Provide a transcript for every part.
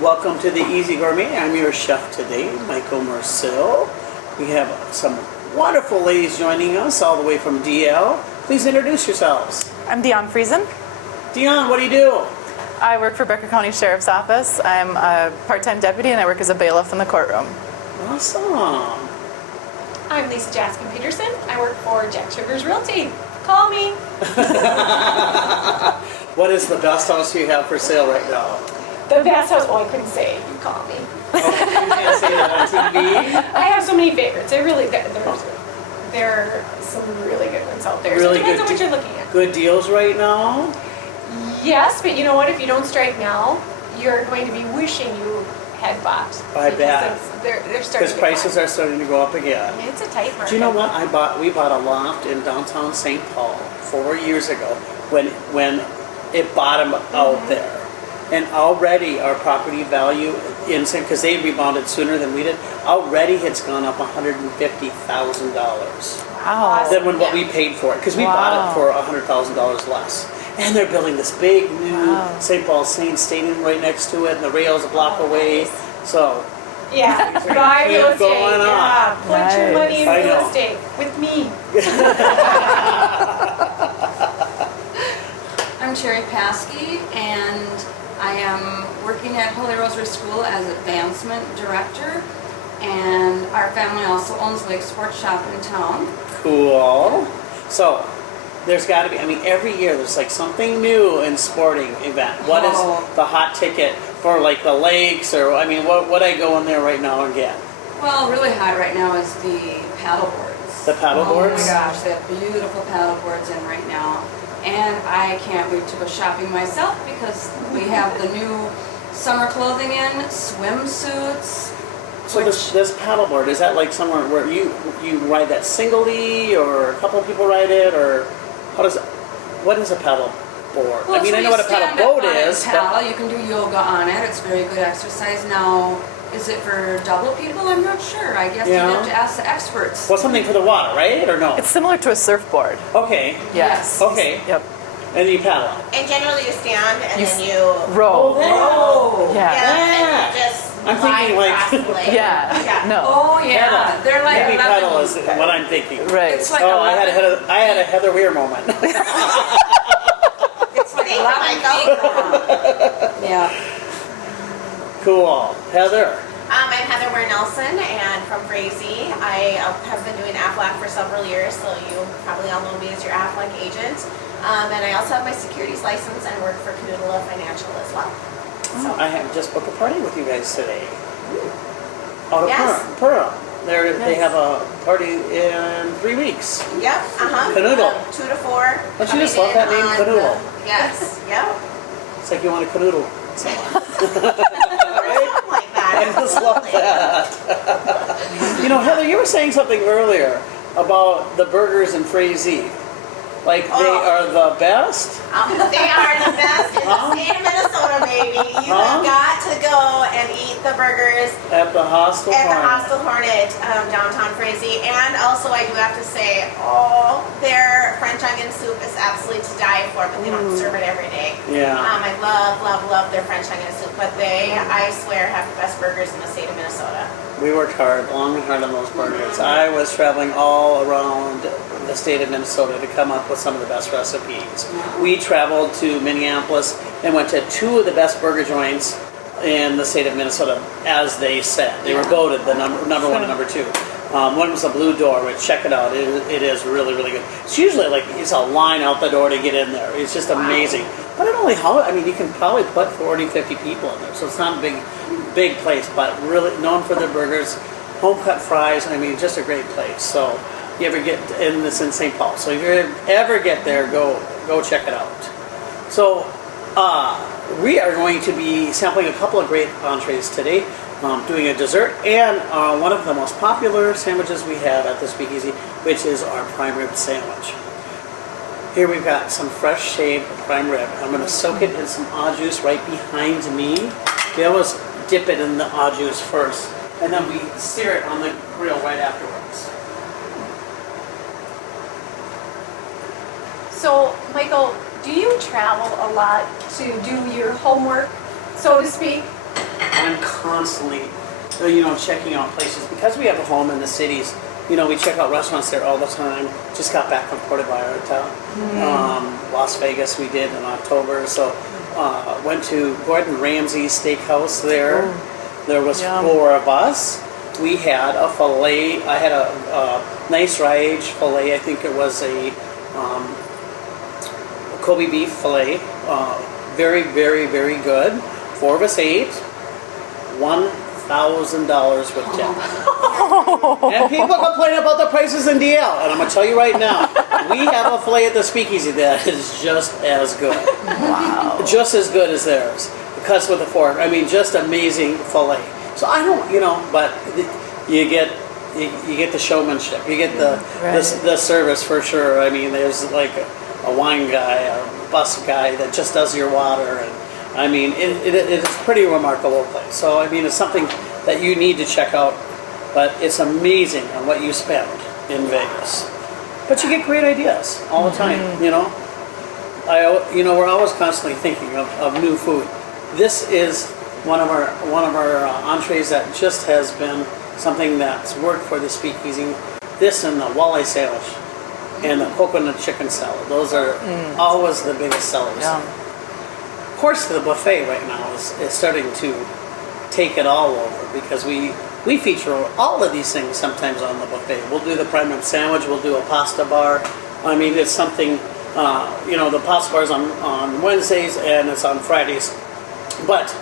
Welcome to the Easy Gourmet. I'm your chef today, Michael Marcel. We have some wonderful ladies joining us all the way from DL. Please introduce yourselves. I'm Dion Friesen. Dion, what do you do? I work for Becker County Sheriff's Office. I'm a part-time deputy and I work as a bailiff in the courtroom. Awesome. I'm Lisa Jaskin Peterson. I work for Jack Sugar's Realty. Call me. What is the best house you have for sale right now? The best house. Oh, I couldn't say. You call me. Oh, you can't say that on TV? I have so many favorites. There are some really good ones out there. Really so it depends good on what you're looking at. Good deals right now? Yes, but you know what? If you don't strike now, you're going to be wishing you had bought. I bet. They're starting Because to prices climb. are starting to go up again. It's a tight market. Do you know what? We bought a loft in downtown St. Paul 4 years ago when it bottomed out there. And already our property value because they rebounded sooner than we did, already it's gone up $150,000 Wow. than what we paid for it. Because we bought it for $100,000 less. And they're building this big new St. Paul Saints Stadium right next to it, and the rail's a block away. So Yeah, buy real estate. going on. Yeah, put your money in I real know. estate with me. I'm Cherry Paskey, and I am working at Holy Rosary School as advancement director, and our family also owns Lake Sports Shop in town. Cool. So there's got to be, every year there's like something new in sporting event. What is the hot ticket for like the lakes, or what I go in there right now and get? Well, really hot right now is the paddle boards. The paddle boards? Oh my gosh, they have beautiful paddle boards in right now. And I can't wait to go shopping myself because we have the new summer clothing in, swimsuits. So this paddleboard, is that like somewhere where you ride that singly, or a couple of people ride it, or what is a paddle board? Well, I know what a paddle boat is. Paddle. You can do yoga on it. It's very good exercise. Now, is it for double people? I'm not sure. I guess you have to ask the experts. Well, something for the water, right? Or no? It's similar to a surfboard. Okay. Yes. Okay. Yep. And you paddle. And generally you stand and then you Row. Oh, Yeah. and you just I'm thinking glide like- across the lake. Yeah. No. Oh yeah, Paddle. they're like Maybe paddle lemon. is what I'm thinking. Right. It's like Oh, I had a a Heather Weir moment. It's like Thank you, 11 Michael. feet long. Yeah. Cool. Heather. I'm Heather Ware Nelson and from Frazee. I have been doing AFLAC for several years, so you probably all know me as your AFLAC agent. And I also have my securities license and work for Canoodle Financial as well. So, I have just booked a party with you guys today. Out of Yes. Pearl. They have a party in 3 weeks. yep, Canoodle. 2 to 4. Don't you just coming love that in name, on Canoodle? Yes, yep. It's like you want to canoodle someone. Something like that. I just love that. Heather, you were saying something earlier about the burgers in Frazee. Like they are the best? They are the best in the state of Minnesota, baby. You have got to go and eat the burgers At the Hostel at the Farm. Hostel Hornet, downtown Frazee. And also, I do have to say, their French onion soup is absolutely to die for, but they don't serve it every day. Yeah. I love their French onion soup, but they, I swear, have the best burgers in the state of Minnesota. We worked long and hard on those burgers. I was traveling all around the state of Minnesota to come up with some of the best recipes. We traveled to Minneapolis and went to 2 of the best burger joints in the state of Minnesota, as they said. They were voted the number 1 and number 2. One was a Blue Door, which, check it out, it is really, really good. It's usually it's a line out the door to get in there. It's just amazing. But it only, you can probably put 40, 50 people in there, so it's not a big place, but really known for their burgers, home cut fries, just a great place. So you ever get in this in St. Paul. So if you ever get there, go check it out. So we are going to be sampling a couple of great entrees today, doing a dessert, and one of the most popular sandwiches we have at the Speakeasy, which is our prime rib sandwich. Here we've got some fresh shaved prime rib. I'm going to soak it in some au juice right behind me. We always dip it in the au juice first, and then we sear it on the grill right afterwards. So, Michael, do you travel a lot to do your homework, so to speak? I'm constantly, checking out places because we have a home in the cities. We check out restaurants there all the time. Just got back from Puerto Vallarta, Las Vegas. We did in October. So went to Gordon Ramsay's Steakhouse there. There was Yum. 4 of us. We had a filet. I had a nice rye aged filet. I think it was a Kobe beef filet. Very, very, very good. 4 of us ate. $1,000 with tip. And people complain about the prices in DL, and I'm gonna tell you right now, we have a filet at the Speakeasy that is just as good. Wow. Just as good as theirs. Cuts with a fork. I mean, just amazing filet. So I don't, but you get the showmanship. You get the service for sure. I mean, there's like a wine guy, a bus guy that just does your water, and I mean, it's a pretty remarkable place. So I mean, it's something that you need to check out. But it's amazing on what you spend in Vegas. But you get great ideas all the time. We're always constantly thinking of new food. This is one of our entrees that just has been something that's worked for the Speakeasy. This and the walleye sandwich and the coconut chicken salad. Those are always the biggest sellers. Yum. Of course, the buffet right now is starting to take it all over because we feature all of these things sometimes on the buffet. We'll do the prime rib sandwich. We'll do a pasta bar. I mean, it's something. The pasta bar is on Wednesdays and it's on Fridays. But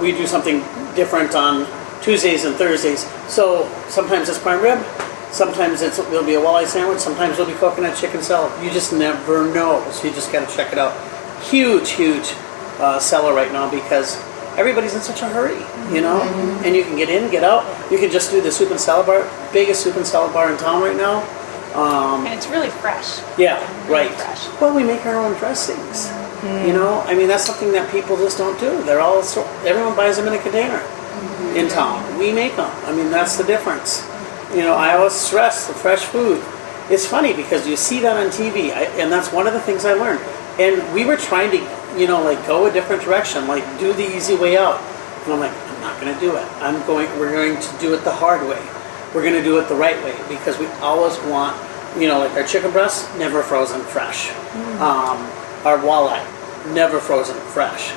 we do something different on Tuesdays and Thursdays. So sometimes it's prime rib, sometimes it'll be a walleye sandwich, sometimes it'll be coconut chicken salad. You just never know. So you just got to check it out. Huge seller right now because everybody's in such a hurry, and you can get in, get out. You can just do the soup and salad bar, biggest soup and salad bar in town right now. And it's really fresh. Yeah, Really right. fresh. Well, we make our own dressings. I mean, that's something that people just don't do. Everyone buys them in a container in town. We make them. I mean, that's the difference. I always stress the fresh food. It's funny because you see that on TV, and that's one of the things I learned. And we were trying to, go a different direction, like do the easy way out. And I'm like, I'm not going to do it. We're going to do it the hard way. We're going to do it the right way because we always want, like our chicken breasts, never frozen fresh. Our walleye, never frozen fresh.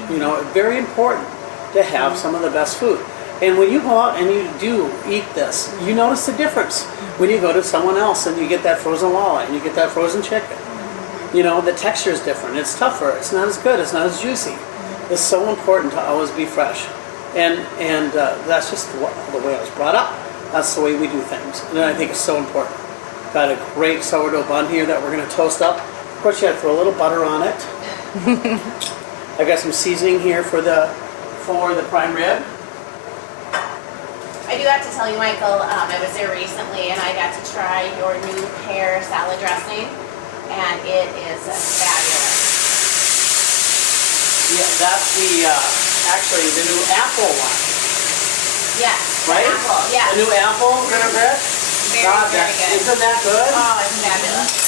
Very important to have some of the best food. And when you go out and you do eat this, you notice the difference. When you go to someone else and you get that frozen walleye and you get that frozen chicken, the texture is different. It's tougher. It's not as good. It's not as juicy. It's so important to always be fresh. And that's just the way I was brought up. That's the way we do things. And I think it's so important. Got a great sourdough bun here that we're going to toast up. Of course, you have to throw a little butter on it. I've got some seasoning here for the prime rib. I do have to tell you, Michael, I was there recently and I got to try your new pear salad dressing, and it is fabulous. Yeah, that's actually the new apple one. Yes, Right? apple, yes. The new apple vinaigrette. Very, very good. Isn't that good? Oh, it's fabulous.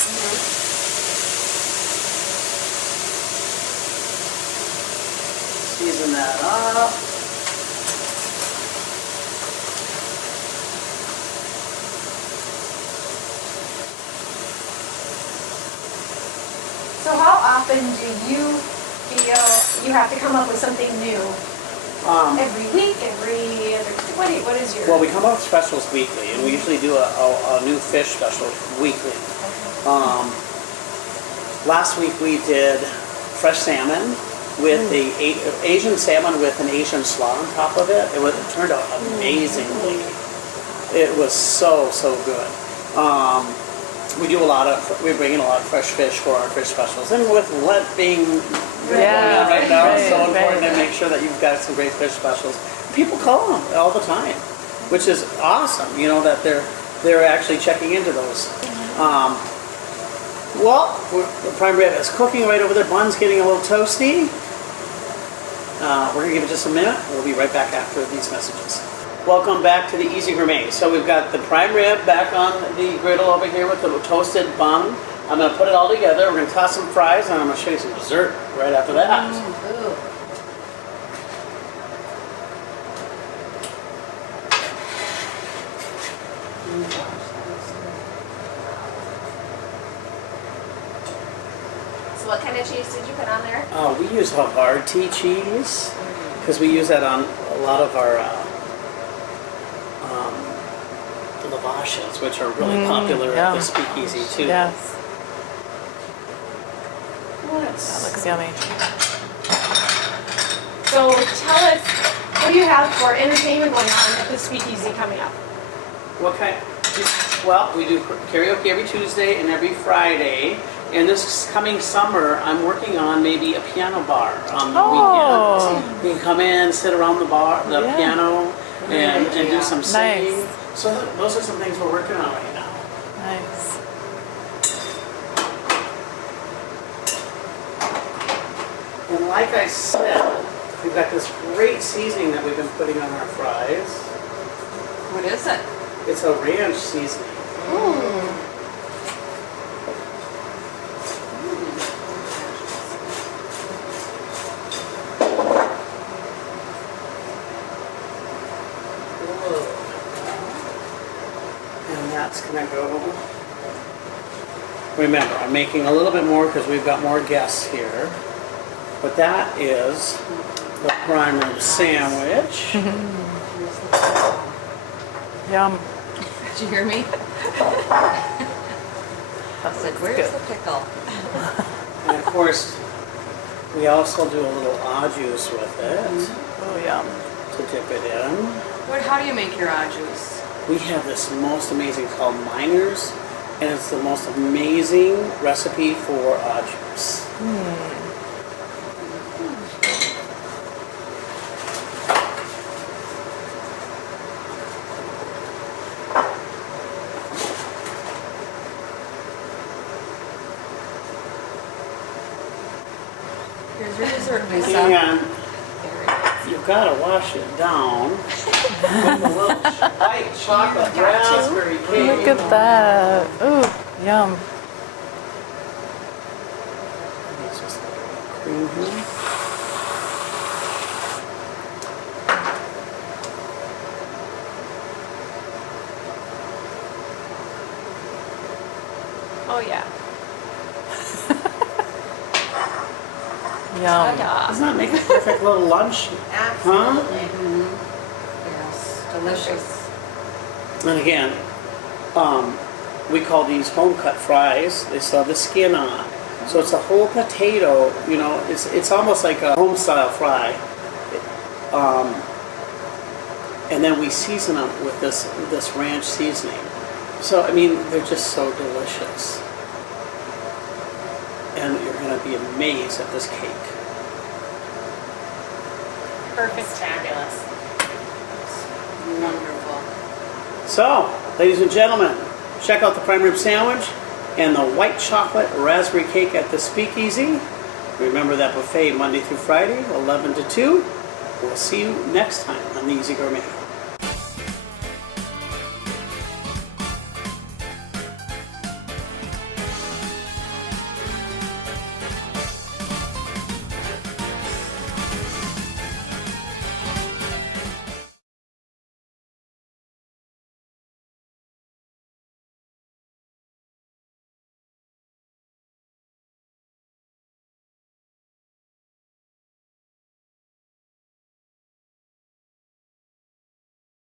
Season that up. So how often do you feel you have to come up with something new? Every week, every other, what is your? Well, we come up with specials weekly, and we usually do a new fish special weekly. Last week we did fresh salmon with the Asian salmon with an Asian slaw on top of it. It turned out amazingly. It was so good. We bring in a lot of fresh fish for our fish specials, and with Lent being going on right now, it's so important to make sure that you've got some great fish specials. People call them all the time, which is awesome. That they're actually checking into those. The prime rib is cooking right over there. Bun's getting a little toasty. We're gonna give it just a minute. We'll be right back after these messages. Welcome back to the Easy Gourmet. So we've got the prime rib back on the griddle over here with the toasted bun. I'm going to put it all together. We're going to toss some fries, and I'm going to show you some dessert right after that. So what kind of cheese did you put on there? We use Havarti cheese because we use that on a lot of our lavages, which are really popular at the yum. speakeasy too. Yes, Let's- that looks yummy. So tell us, what do you have for entertainment going on at the speakeasy coming up? What kind? Well, we do karaoke every Tuesday and every Friday. And this coming summer, I'm working on maybe a piano bar on the weekends. You can come in, sit around the Yeah. piano, and do some singing. Nice. So those are some things we're working on right now. Nice. And like I said, we've got this great seasoning that we've been putting on our fries. What is it? It's a ranch seasoning. And that's gonna go. Remember, I'm making a little bit more because we've got more guests here. But that is the prime rib sandwich. Yum. Did you hear me? I said, where's good. the pickle? And of course, we also do a little au juice with it Oh, yum. to dip it in. How do you make your au juice? We have this most amazing called Miners, and it's the most amazing recipe for au juice. Here's your dessert, Lisa. And you've got to wash it down with a little white chocolate raspberry cake. Look at that. Ooh, yum. It's just a little cream here. Oh, yeah. Yum. Doesn't that make a perfect little lunch? Huh? Yes, delicious. And again, we call these home cut fries. They still have the skin on. So it's a whole potato, you know, it's almost like a home style fry. And then we season them with this ranch seasoning. So, I mean, they're just so delicious. And you're going to be amazed at this cake. Perfect, fabulous. Wonderful. So, ladies and gentlemen, check out the prime rib sandwich and the white chocolate raspberry cake at the Speakeasy. Remember that buffet Monday through Friday, 11 to 2. We'll see you next time on the Easy Gourmet.